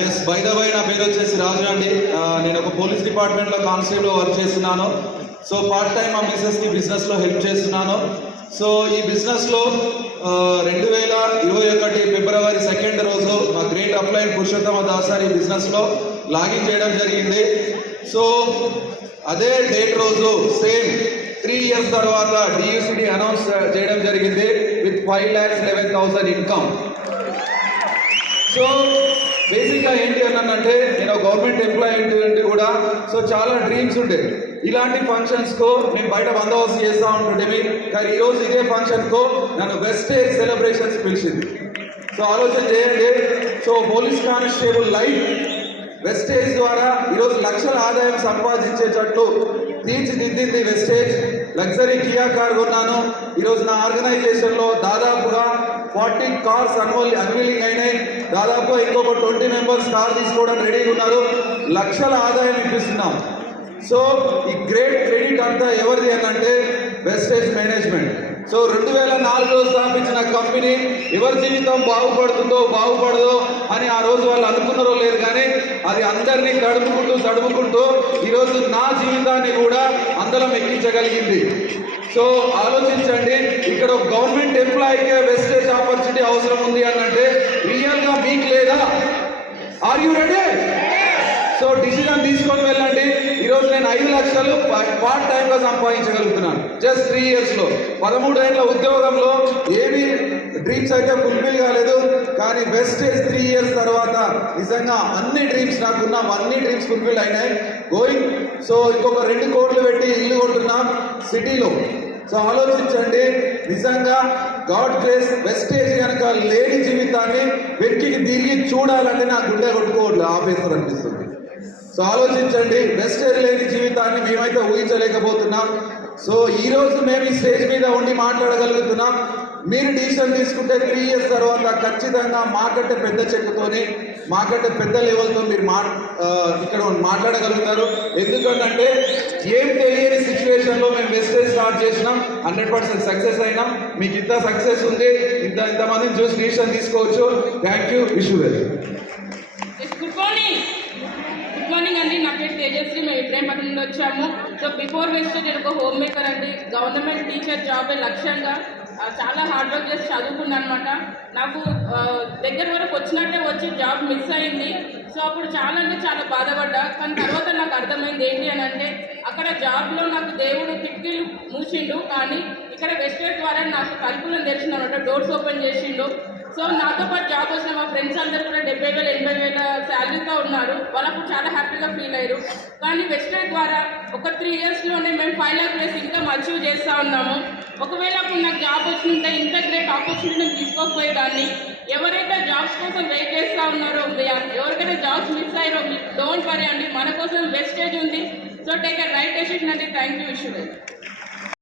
Yes బైకవై నా పేరు వచ్చేసి రాజు అండి. నేను ఒక పోలీస్ డిపార్ట్మెంట్లో కానిస్టేబుల్ వర్క్ చేస్తున్నాను. సో పార్ట్ టైం మా మిస్సెస్కి బిజినెస్లో హెల్ప్ చేస్తున్నాను. సో ఈ బిజినెస్లో రెండు వేల ఇరవై ఒకటి ఫిబ్రవరి సెకండ్ రోజు మా గ్రేట్ అప్లైన్ పురుషోత్తమ దాసారి బిజినెస్లో లాగిన్ చేయడం జరిగింది. సో అదే డేట్ రోజు సేమ్ త్రీ ఇయర్స్ తర్వాత డియూసిడి అనౌన్స్ చేయడం జరిగింది. With five lakhs eleven thousand income so బేసిక్గా ఏంటి అన్నానంటే నేను గవర్నమెంట్ ఎంప్లాయీ ఏంటి కూడా సో చాలా డ్రీమ్స్ ఉండేవి ఇలాంటి ఫంక్షన్స్కో మేము బయట బందోబస్తు చేస్తూ ఉంటుండేవి కానీ ఈరోజు ఇదే ఫంక్షన్కో నన్ను వెస్టేజ్ సెలబ్రేషన్స్ పిలిచింది. సో ఆలోచన చేయండి. So police constable life wastage ద్వారా ఈరోజు లక్షల ఆదాయం సంపాదించేటట్లు తీర్చిదిద్దింది వెస్టేజ్ లగ్జరీ కియా కార్ కొన్నాను. ఈరోజు నా ఆర్గనైజేషన్లో దాదాపుగా ఫార్టీ కార్స్ అన్వల్ అన్వీలింగ్ అయినాయి. దాదాపు ఇంకొక ట్వంటీ మెంబర్స్ కార్ తీసుకోవడం రెడీగా ఉన్నారు. లక్షల ఆదాయం ఇప్పిస్తున్నాం. సో ఈ గ్రేట్ క్రెడిట్ అంతా ఎవరిది అని అంటే వెస్టేజ్ మేనేజ్మెంట్. సో రెండు వేల నాలుగులో స్థాపించిన కంపెనీ ఎవరి జీవితం బాగుపడుతుందో బాగుపడదో అని ఆ రోజు వాళ్ళు అనుకున్నారో లేదు కానీ అది అందరినీ గడుపుకుంటూ తడుపుకుంటూ ఈరోజు నా జీవితాన్ని కూడా అందరం ఎక్కించగలిగింది. సో ఆలోచించండి ఇక్కడ గవర్నమెంట్ ఎంప్లాయీకే వెస్టేజ్ ఆపర్చునిటీ అవసరం ఉంది అని అంటే రియల్గా మీకు లేదా? Are you ready so decision తీసుకొని వెళ్ళండి. ఈరోజు నేను ఐదు లక్షలు పార్ట్ టైంగా సంపాదించగలుగుతున్నాను. జస్ట్ త్రీ ఇయర్స్లో పదమూడు ఏళ్ళ ఉద్యోగంలో ఏమీ డ్రీమ్స్ అయితే ఫుల్ఫిల్ కాలేదు. కానీ బెస్ట్ త్రీ ఇయర్స్ తర్వాత నిజంగా అన్ని డ్రీమ్స్ నాకున్న అన్ని డ్రీమ్స్ ఫుల్ఫిల్ అయినాయి. గోయింగ్ సో ఇంకొక రెండు కోట్లు పెట్టి ఇల్లు కొంటున్నాం సిటీలో. సో ఆలోచించండి నిజంగా గాడ్ గ్రేస్ వెస్టేజ్ కనుక లేని జీవితాన్ని వెక్కి తిరిగి చూడాలంటే నా గుండె కొట్టుకోవట్లేదు ఆఫీసర్ అనిపిస్తుంది. సో ఆలోచించండి వెస్టేజ్ లేని జీవితాన్ని మేమైతే ఊహించలేకపోతున్నాం. సో ఈ రోజు మేము ఈ స్టేజ్ మీద ఉండి మాట్లాడగలుగుతున్నాం. మీరు డిసిషన్ తీసుకుంటే త్రీ ఇయర్స్ తర్వాత ఖచ్చితంగా మాకంటే పెద్ద చెక్కుతోని మాకంటే పెద్ద లెవెల్తో మీరు మా ఇక్కడ మాట్లాడగలుగుతారు. ఎందుకంటే ఏం తెలియని సిచ్యువేషన్లో మేము వెస్టేజ్ స్టార్ట్ చేసినాం హండ్రెడ్ పర్సెంట్ సక్సెస్ అయినాం. మీకు ఇంత సక్సెస్ ఉంది ఇంత ఇంతమందిని చూసి డిసిషన్ తీసుకోవచ్చు. Thank you wish very good morning good morning అండి నా పేరు తేజశ్రీ. మేము ఇబ్రాహీంపట్నం నుండి వచ్చాము. సో బిఫోర్ వేస్ట్ నేను ఒక హోమ్ మేకర్ అండి గవర్నమెంట్ టీచర్ జాబే లక్ష్యంగా చాలా హార్డ్ వర్క్ చేసి చదువుకున్నాను అనమాట నాకు దగ్గర వరకు వచ్చినట్టే వచ్చి జాబ్ మిస్ అయింది. సో అప్పుడు చాలా అంటే చాలా బాధపడ్డా. కానీ తర్వాత నాకు అర్థమైంది ఏంటి అని అంటే అక్కడ జాబ్లో నాకు దేవుడు కిటికీలు మూసిండు. కానీ ఇక్కడ వెస్టేజ్ ద్వారా నాకు తలుపులను తెరిచిన అనమాట. డోర్స్ ఓపెన్ చేసిండు. సో నాతో పాటు జాబ్ వచ్చిన మా ఫ్రెండ్స్ అందరూ కూడా డెబ్బై వేల ఎనభై వేల శాలరీతో వాళ్ళకు చాలా హ్యాపీగా ఫీల్ అయ్యారు. కానీ వెస్టేజ్ ద్వారా ఒక త్రీ ఇయర్స్లోనే మేము ఫైవ్ లాక్ ప్లేస్ ఇంకా అచీవ్ చేస్తూ ఉన్నాము. ఒకవేళ అప్పుడు నాకు జాబ్ వచ్చింటే ఇంత గ్రేట్ ఆపర్చునిటీ తీసుకోకపోయేదాన్ని. ఎవరైతే జాబ్స్ కోసం వెయిట్ చేస్తూ ఉన్నారో మీ- ఎవరికైతే జాబ్స్ మిస్ అయ్యారో డోంట్ వరీ అండి. మన కోసం వెస్టేజ్ ఉంది. So take a right decision అండి. Thank you wish